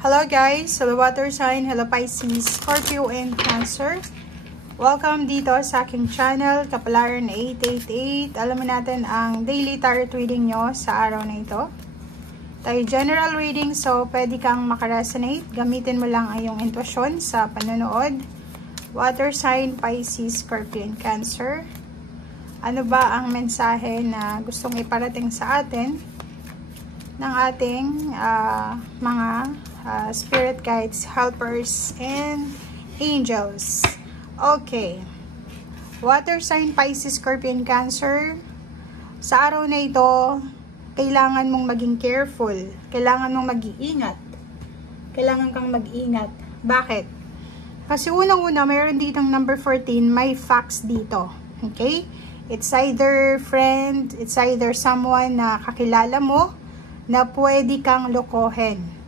Hello guys, hello water sign, hello Pisces, Scorpio, and Cancer. Welcome dito sa aking channel, Kapalaran 888. Alamin natin ang daily tarot reading nyo sa araw na ito. Tayo general reading, so pwede kang makaresonate. Gamitin mo lang ang iyong intuition sa panonood. Water sign, Pisces, Scorpio, and Cancer. Ano ba ang mensahe na gustong iparating sa atin ng ating mga spirit guides, helpers, and angels? Okay. Water sign, Pisces, Scorpio, and Cancer. Sa araw na ito, kailangan mong maging careful. Kailangan mong mag-iingat. Kailangan kang mag-ingat. Bakit? Kasi unang-una, mayroon ditong number 14, may facts dito. Okay? It's either friend, it's either someone na kakilala mo, na pwede kang lokohin.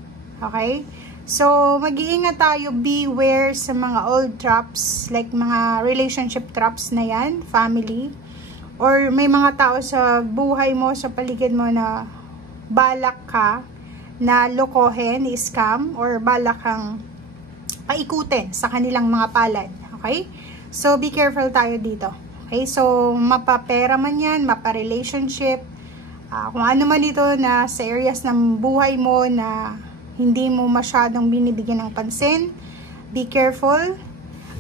Okay? So, mag-iingat tayo, beware sa mga old traps, like mga relationship traps na yan, family. Or may mga tao sa buhay mo, sa paligid mo na balak ka na lokohin, scam, or balak kang paikutin sa kanilang mga palad. Okay? So, be careful tayo dito. Okay? So, mapapera man yan, mapa-relationship, kung ano man ito na sa areas ng buhay mo na hindi mo masyadong binibigyan ng pansin, be careful.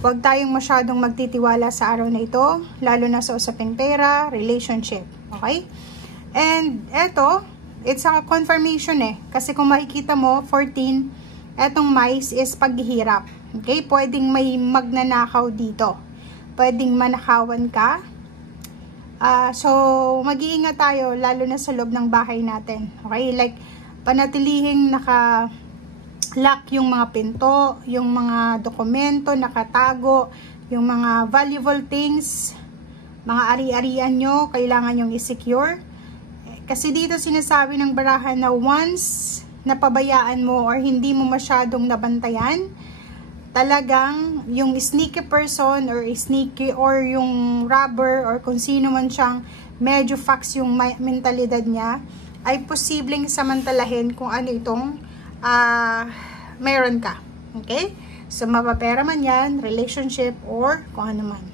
Huwag tayong masyadong magtitiwala sa araw na ito, lalo na sa usaping pera, relationship. Okay? And eto, it's a confirmation kasi kung makikita mo, 14, etong mice is paghihirap. Okay? Pwedeng may magnanakaw dito. Pwedeng manakawan ka. So, mag-iingat tayo, lalo na sa loob ng bahay natin. Okay? Like, panatilihing naka-lock yung mga pinto, yung mga dokumento, nakatago, yung mga valuable things, mga ari-arian nyo, kailangan yung i-secure. Kasi dito sinasabi ng barahan na once napabayaan mo or hindi mo masyadong nabantayan, talagang yung sneaky person or sneaky or yung robber or kung sino man siyang medyo fax yung mentalidad niya, ay posibleng samantalahin kung ano itong meron ka. Okay? So, mapapera man yan, relationship, or kung ano man.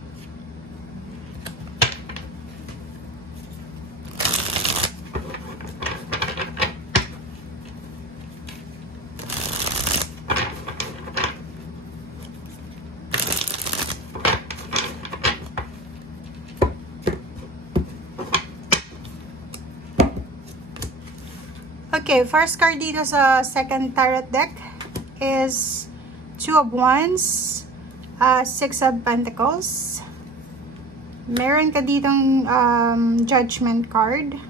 Okay, first card dito sa second tarot deck is Two of Wands, Six of Pentacles. Meron ka ditong Judgment card.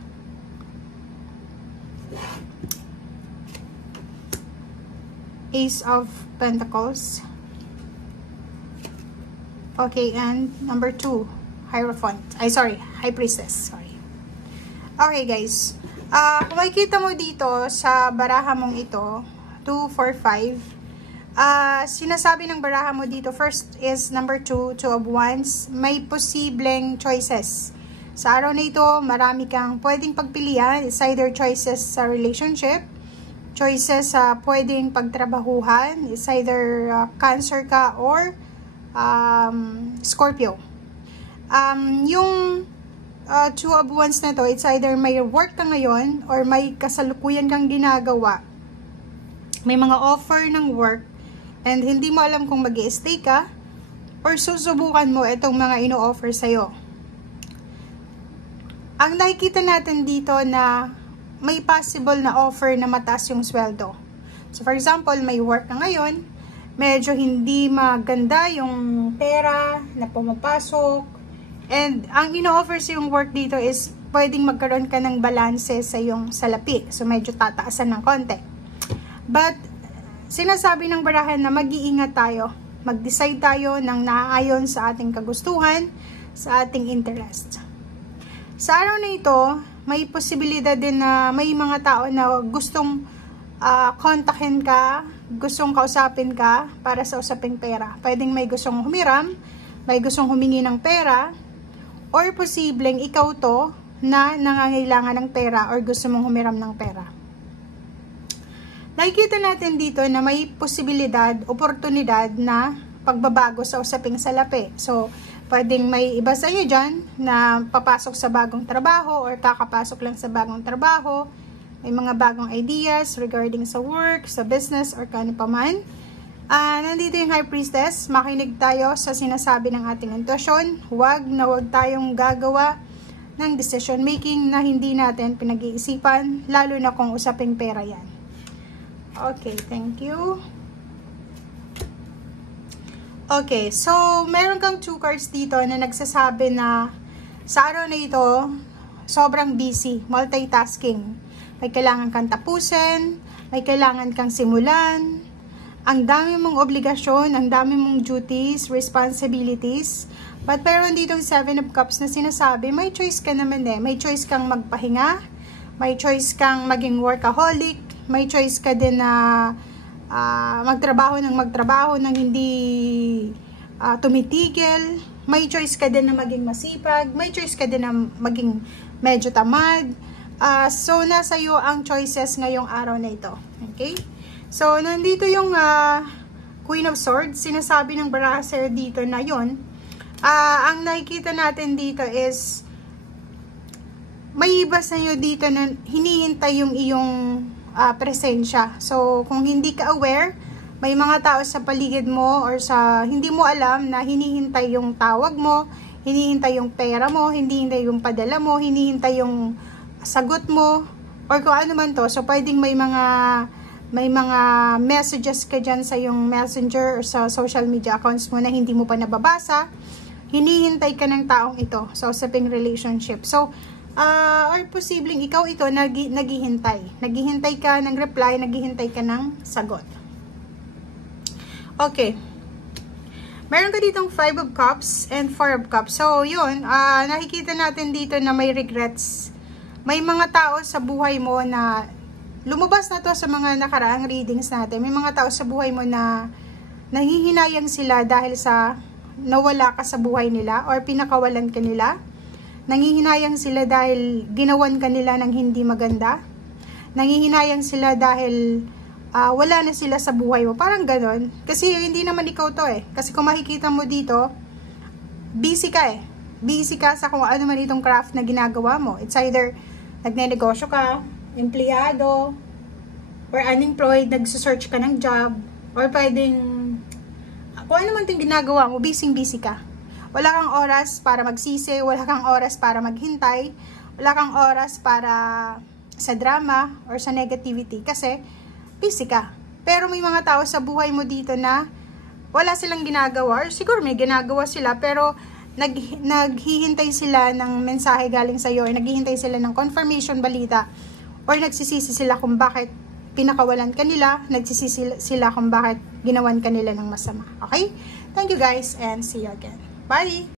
Ace of Pentacles. Okay, and number 2, Hierophant. High Priestess. Sorry. Okay, guys. Kung makikita mo dito sa baraha mong ito, 2, 4, 5, sinasabi ng baraha mo dito, first is number 2, Two of Wands, may posibleng choices. Sa araw na ito, marami kang pwedeng pagpilian. It's either choices sa relationship, choices sa pwedeng pagtrabahuhan, it's either Cancer ka or Scorpio. Yung Two of Wands na to, it's either may work ka ngayon or may kasalukuyan kang ginagawa. May mga offer ng work and hindi mo alam kung mag-i-stay ka or susubukan mo itong mga ino-offer sa'yo. Ang nakikita natin dito na may possible na offer na mataas yung sweldo. So for example, may work ka ngayon, medyo hindi maganda yung pera na pumapasok. And ang ino-offer sa yung work dito is pwedeng magkaroon ka ng balanse sa yung salapi. So, medyo tataasan ng konti. But, sinasabi ng barahan na mag-iingat tayo. Mag-decide tayo ng naaayon sa ating kagustuhan, sa ating interest. Sa araw na ito, may posibilidad din na may mga tao na gustong kontakin ka, gustong kausapin ka para sa usaping pera. Pwedeng may gustong humiram, may gustong humingi ng pera, or posibleng ikaw to na nangangailangan ng pera or gusto mong humiram ng pera. nakikita natin dito na may posibilidad, oportunidad na pagbabago sa usaping salapi. So, pwedeng may iba sa iyo dyan na papasok sa bagong trabaho or kakapasok lang sa bagong trabaho. May mga bagong ideas regarding sa work, sa business, or kano pa man. Nandito yung High Priestess. Makinig tayo sa sinasabi ng ating intuition. Huwag tayong gagawa ng decision making na hindi natin pinag-iisipan, lalo na kung usaping pera yan. Okay, thank you. Okay, so meron kang 2 cards dito na nagsasabi na sa araw na ito, sobrang busy, multitasking. May kailangan kang tapusin, may kailangan kang simulan. Ang dami mong obligasyon, ang dami mong duties, responsibilities. But meron ditong 7 of Cups na sinasabi, may choice ka naman eh. May choice kang magpahinga, may choice kang maging workaholic, may choice ka din na magtrabaho ng hindi tumitigil, may choice ka din na maging masipag, may choice ka din na maging medyo tamad. So, nasa iyo ang choices ngayong araw na ito. Okay? So, nandito yung Queen of Swords. Sinasabi ng Barasser dito na yun. Ang nakikita natin dito is may iba sa iyo dito na hinihintay yung iyong presensya. So, kung hindi ka aware, may mga tao sa paligid mo or sa hindi mo alam na hinihintay yung tawag mo, hinihintay yung pera mo, hinihintay yung padala mo, hinihintay yung sagot mo, or kung ano man to. So, pwedeng may mga messages ka dyan sa yung messenger or sa social media accounts mo na hindi mo pa nababasa. Hinihintay ka ng taong ito sa usaping relationship. So, or posibleng ikaw ito naghihintay. Naghihintay ka ng reply, naghihintay ka ng sagot. Okay. Meron ka ditong 5 of Cups and 4 of Cups. So, yun, nakikita natin dito na may regrets. May mga tao sa buhay mo na lumabas na to sa mga nakaraang readings natin. May mga tao sa buhay mo na nahihinayang sila dahil sa nawala ka sa buhay nila or pinakawalan ka nila. Nangihinayang sila dahil ginawan ka nila ng hindi maganda. Nangihinayang sila dahil wala na sila sa buhay mo. Parang ganon. Kasi hindi naman ikaw to eh. Kasi kung makikita mo dito, busy ka eh. Busy ka sa kung ano man itong craft na ginagawa mo. It's either nagnenegosyo ka, empleyado, or unemployed, nagsusearch ka ng job, or pwedeng, kung ano man itong ginagawa mo, busy ka. Wala kang oras para magsisi, wala kang oras para maghintay, wala kang oras para sa drama or sa negativity kasi busy ka. Pero may mga tao sa buhay mo dito na wala silang ginagawa, or siguro may ginagawa sila pero naghihintay sila ng mensahe galing sa iyo, or naghihintay sila ng confirmation balita, or nagsisisi sila kung bakit pinakawalan ka nila, nagsisisi sila kung bakit ginawan ka nila ng masama. Okay? Thank you guys and see you again. Bye!